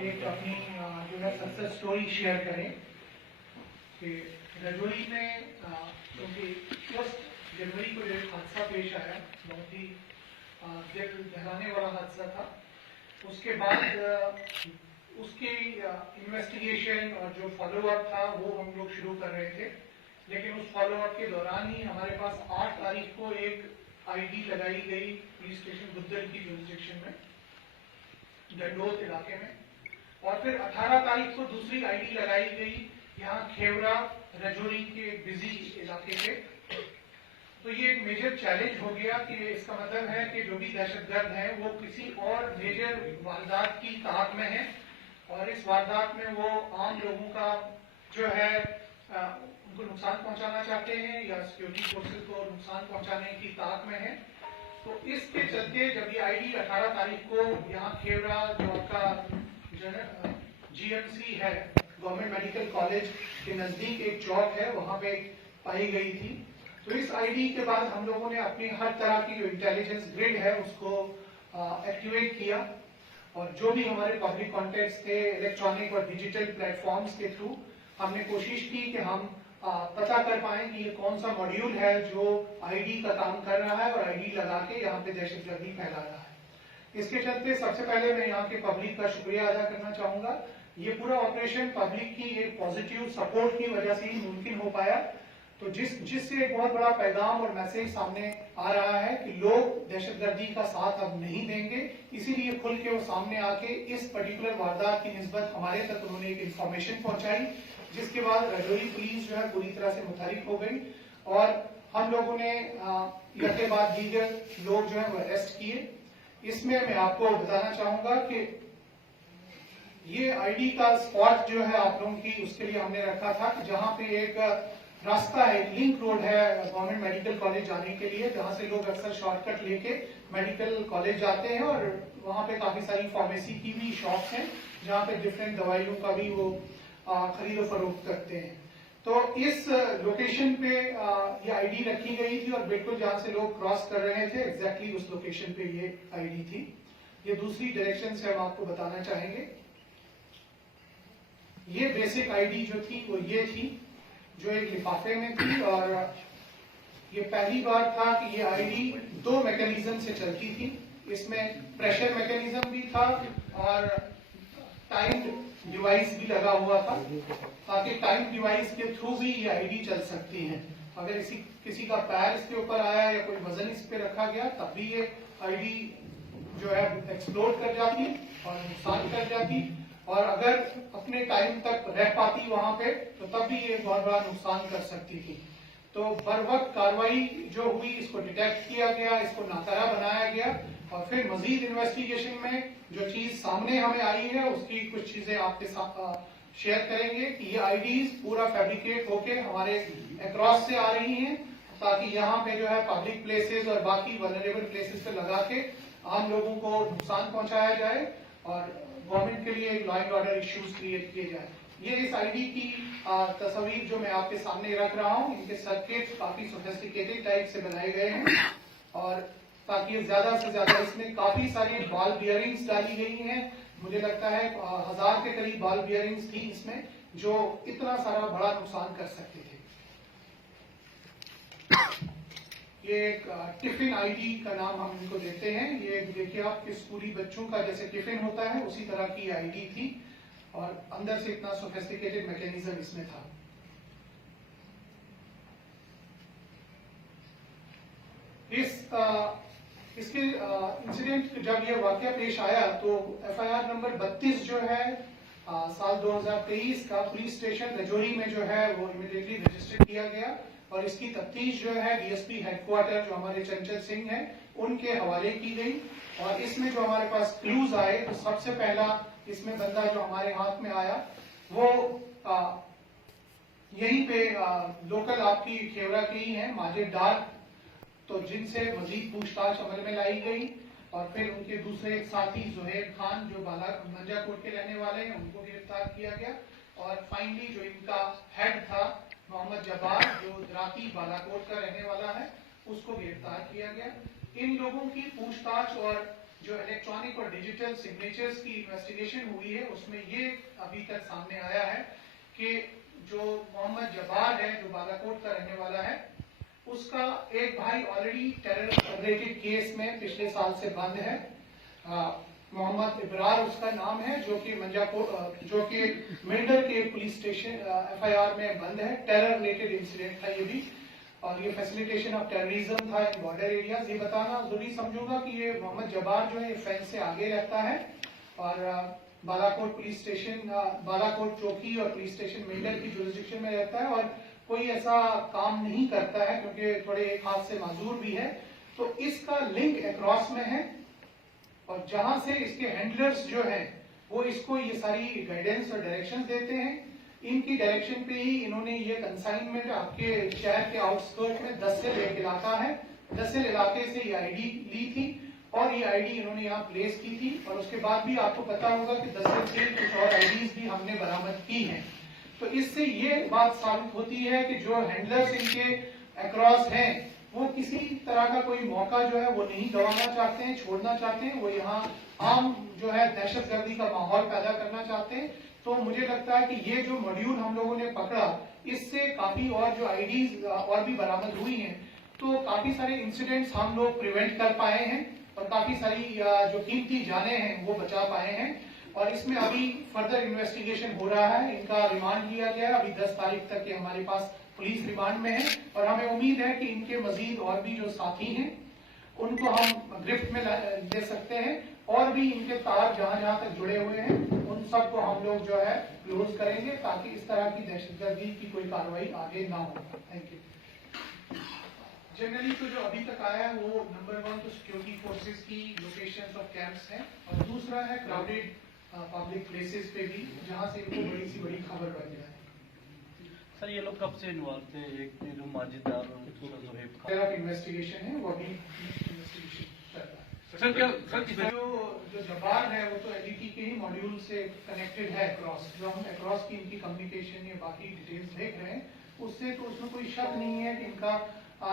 एक अपनी जो है सक्सेस स्टोरी शेयर करें कि रजौरी में क्योंकि 1 जनवरी को जो हादसा पेश आया, बहुत ही दिल दहलाने वाला हादसा था। उसके बाद उसकी इन्वेस्टिगेशन और जो फॉलोअप था वो हम लोग शुरू कर रहे थे, लेकिन उस फॉलोअप के दौरान ही हमारे पास 8 तारीख को एक आईडी लगाई गई पुलिस स्टेशन बुद्धल की जुरिस्डिक्शन में, डंडोत इलाके में, और फिर 18 तारीख को दूसरी आईडी लगाई गई यहाँ खेवरा रजौरी के बिजी इलाके पे। तो ये एक मेजर चैलेंज हो गया कि इसका मतलब है कि जो भी दहशतगर्द हैं वो किसी और मेजर वारदात की ताक में है और इस वारदात में वो आम लोगों का जो है उनको नुकसान पहुंचाना चाहते हैं या सिक्योरिटी फोर्सेस को नुकसान पहुंचाने की ताक में है। तो इसके चलते जब ये आईडी 18 तारीख को यहाँ खेवरा जो आपका जीएमसी है, गवर्नमेंट मेडिकल कॉलेज के नजदीक एक चौक है, वहां पे पाई गई थी। तो इस आईडी के बाद हम लोगों ने अपनी हर तरह की जो इंटेलिजेंस ग्रिड है उसको एक्टिवेट किया और जो भी हमारे पब्लिक कॉन्टेक्ट्स थे इलेक्ट्रॉनिक और डिजिटल प्लेटफॉर्म्स के थ्रू हमने कोशिश की कि हम पता कर पाए कि ये कौन सा मॉड्यूल है जो आईडी का काम कर रहा है और आईडी लगा के यहाँ पे दहशतगर्दी फैला रहा है। इसके चलते सबसे पहले मैं यहाँ के पब्लिक का शुक्रिया अदा करना चाहूंगा। ये पूरा ऑपरेशन पब्लिक की एक पॉजिटिव सपोर्ट की वजह से ही मुमकिन हो पाया। तो जिससे एक बहुत बड़ा पैगाम और मैसेज सामने आ रहा है कि लोग दहशतगर्दी का साथ अब नहीं देंगे, इसीलिए खुल के वो सामने आके इस पर्टिकुलर वारदात की निस्बत हमारे तक उन्होंने एक इन्फॉर्मेशन पहुंचाई, जिसके बाद रजौरी पुलिस जो है पूरी तरह से मुतहरिक हो गई और हम लोगों ने यके बाद दीगर लोग जो है वो अरेस्ट किए। इसमें मैं आपको बताना चाहूंगा कि ये आईडी का स्पॉट जो है आप लोगों की उसके लिए हमने रखा था कि जहां पे एक रास्ता है, लिंक रोड है गवर्नमेंट मेडिकल कॉलेज जाने के लिए, जहां से लोग अक्सर शॉर्टकट लेके मेडिकल कॉलेज जाते हैं और वहां पे काफी सारी फार्मेसी की भी शॉप्स हैं जहां पे डिफरेंट दवाइयों का भी वो खरीदो फरोख्त करते हैं। तो इस लोकेशन पे ये आईडी रखी गई थी और बिल्कुल जहां से लोग क्रॉस कर रहे थे एग्जैक्टली उस लोकेशन पे ये आईडी थी। ये दूसरी डायरेक्शन से हम आपको बताना चाहेंगे। ये बेसिक आईडी जो थी वो ये थी, जो एक लिफाफे में थी और ये पहली बार था कि ये आईडी 2 मैकेनिज्म से चलती थी। इसमें प्रेशर मैकेनिज्म भी था और टाइम्ड डिवाइस भी लगा हुआ था, ताकि टाइम डिवाइस के थ्रू भी ये आईडी चल सकती है। अगर किसी का पैर इसके ऊपर आया या कोई वजन इस पे रखा गया तब भी ये आईडी जो है एक्सप्लोड कर जाती और नुकसान कर जाती, और अगर अपने टाइम तक रह पाती वहां पे तो तब भी ये बहुत बड़ा नुकसान कर सकती थी। तो बर वक्त कार्रवाई जो हुई, इसको डिटेक्ट किया गया, इसको नाकारा बनाया गया और फिर मजीद इन्वेस्टिगेशन में जो चीज सामने हमें आई है उसकी कुछ चीजें आपके साथ शेयर करेंगे कि ये आईडीज पूरा फैब्रिकेट होके हमारे अक्रॉस से आ रही हैं, ताकि यहाँ पे जो है पब्लिक प्लेसेस और बाकी वल्नरेबल प्लेसेस पे लगा के आम लोगों को नुकसान पहुंचाया जाए और गवर्नमेंट के लिए law and order issues create किए जाए। ये इस आईडी की तस्वीर जो मैं आपके सामने रख रहा हूँ, इनके सर्किट काफी सोफिस्टिकेटेड टाइप से बनाए गए हैं और ताकि ज्यादा से ज्यादा इसमें काफी सारी बॉल बियरिंग्स डाली गई हैं। मुझे लगता है 1000 के करीब बॉल बियरिंग्स थी इसमें, जो इतना सारा बड़ा नुकसान कर सकते थे। ये एक टिफिन आईडी का नाम हम इनको देते हैं। ये देखिए आप कि स्कूली बच्चों का जैसे टिफिन होता है उसी तरह की आईडी थी और अंदर से इतना सोफिस्टिकेटेड मैकेनिज्म इसमें था। इसके इंसिडेंट जब ये वाकया पेश आया तो एफआईआर नंबर 32 जो है साल 2023 का पुलिस स्टेशन रजौरी में जो है वो इमीडिएटली रजिस्टर किया गया और इसकी तफ्तीश जो है डीएसपी हेडक्वार्टर जो हमारे चंचल सिंह हैं उनके हवाले की गई और इसमें जो हमारे पास क्लूज आए तो सबसे पहला इसमें बंदा जो हमारे हाथ में आया वो यहीं पे लोकल आपकी खेवरा के ही हैं, माजिद डार, तो जिनसे मजीद पूछताछ अमल में लाई गई और फिर उनके दूसरे एक साथी जुहैर खान जो मंजाकोट के रहने वाले हैं उनको गिरफ्तार किया गया और फाइनली जो इनका हेड था मोहम्मद जब्बार जो द्राती बालाकोट का रहने वाला है उसको गिरफ्तार किया गया। इन लोगों की पूछताछ और जो इलेक्ट्रॉनिक और डिजिटल सिग्नेचर्स की इन्वेस्टिगेशन हुई है उसमें ये अभी तक सामने आया है कि जो मोहम्मद जब्बार है, जो बालाकोट का रहने वाला है, उसका एक भाई ऑलरेडी टेरर रिलेटेड केस में पिछले साल से बंद है। मोहम्मद इब्रार उसका नाम है, जो कि जो कि मेंढर के पुलिस स्टेशन FIR में बंद है। टेरर रिलेटेड इंसिडेंट था ये भी, और ये फैसिलिटेशन ऑफ टेररिज्म था इन बॉर्डर एरियाज। ये बताना जरूरी समझूंगा कि ये मोहम्मद जब्बार जो है फ्रेंच से आगे रहता है और बालाकोट पुलिस स्टेशन, बालाकोट चौकी और पुलिस स्टेशन मेंढर की जुरिस्डिक्शन में रहता है और कोई ऐसा काम नहीं करता है क्योंकि थोड़े एक हाथ से माजूर भी है। तो इसका लिंक अक्रॉस में है और जहां से इसके हैंडलर्स जो हैं वो इसको ये सारी गाइडेंस और डायरेक्शंस देते हैं। इनकी डायरेक्शन पे ही इन्होंने ये कंसाइनमेंट आपके शहर के आउटस्कर्ट में दस्सेल एक इलाका है, दस्सेल इलाके से ये आईडी ली थी और ये आईडी इन्होंने यहाँ प्लेस की थी। और उसके बाद भी आपको पता होगा कि दस्सेल से कुछ और आईडीज भी हमने बरामद की हैं। तो इससे ये बात साबित होती है कि जो हैंडलर्स इनके अक्रॉस हैं वो किसी तरह का कोई मौका जो है वो नहीं गंवाना चाहते हैं, छोड़ना चाहते हैं। वो यहाँ आम जो है दहशतगर्दी का माहौल पैदा करना चाहते हैं। तो मुझे लगता है कि ये जो मॉड्यूल हम लोगों ने पकड़ा, इससे काफी और जो आईडीज और भी बरामद हुई हैं, तो काफी सारे इंसिडेंट्स हम लोग प्रिवेंट कर पाए हैं और काफी सारी जो कीमती जाने हैं वो बचा पाए हैं। और इसमें अभी फर्दर इन्वेस्टिगेशन हो रहा है। इनका रिमांड लिया गया, अभी 10 तारीख तक ये हमारे पास पुलिस रिमांड में है और हमें उम्मीद है कि इनके मजीद और भी जो साथी हैं उनको हम गिरफ्त में ले सकते हैं और भी इनके तार जहां जहां तक जुड़े हुए हैं उन सबको हम लोग जो है क्लोज करेंगे ताकि इस तरह की दहशतगर्दी की कोई कार्रवाई आगे ना हो। Thank you. जनरली तो जो अभी तक आया है वो नंबर 1 तो सिक्योरिटी फोर्सेस की लोकेशंस ऑफ कैंप्स हैं और दूसरा है क्राउडेड पब्लिक प्लेसेस पे भी जहां से इनको बड़ी सी बड़ी खबर बन जाए। सर ये लोग कब से इन्वॉल्व थे? एक जो माजिदार ऑफ इन्वेस्टिगेशन है वो अभी इन्वेस्टिगेशन चल रहा है। सर क्या सर जो जब्बार है वो तो एलईटी के ही मॉड्यूल से कनेक्टेड है अक्रॉस। जो हम अक्रॉस की इनकी कम्युनिकेशन या बाकी डिटेल्स देख रहे हैं उससे तो उसमें कोई शक नहीं है कि इनका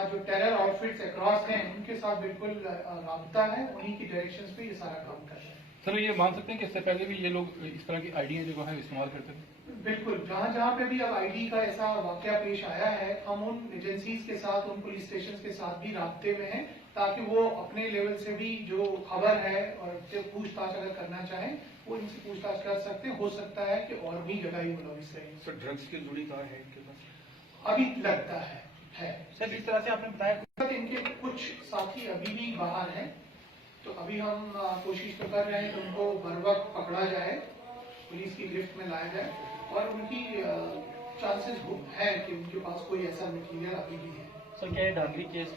जो टेरर आउटफिट्स अक्रॉस हैं उनके साथ बिल्कुल राबता है। उन्हीं की डायरेक्शंस पे ये सारा काम कर रहे हैं। सर ये मान सकते हैं कि इससे पहले भी ये लोग इस तरह की आईडिया जो है इस्तेमाल करते थे? बिल्कुल, जहां जहां पे भी अब आईडी का ऐसा वाकया पेश आया है हम उन एजेंसीज के साथ, उन पुलिस स्टेशन के साथ भी राब्ते में हैं ताकि वो अपने लेवल से भी जो खबर है और उससे पूछताछ अगर करना चाहें वो इनसे पूछताछ कर सकते हैं। हो सकता है कि और भी जगह ही मुलविस रहेंगे। सर ड्रग्स की जुड़ी तार है इनके पास? अभी लगता है सर जिस तरह से आपने बताया इनके कुछ साथी अभी भी बाहर हैं तो अभी हम कोशिश तो कर रहे हैं कि उनको बर वक्त पकड़ा जाए, पुलिस की गिरफ्त में लाया जाए और उनकी चांसेस है कि उनके पास कोई ऐसा मटीरियल अभी भी है। सर क्या ये डांगरी केस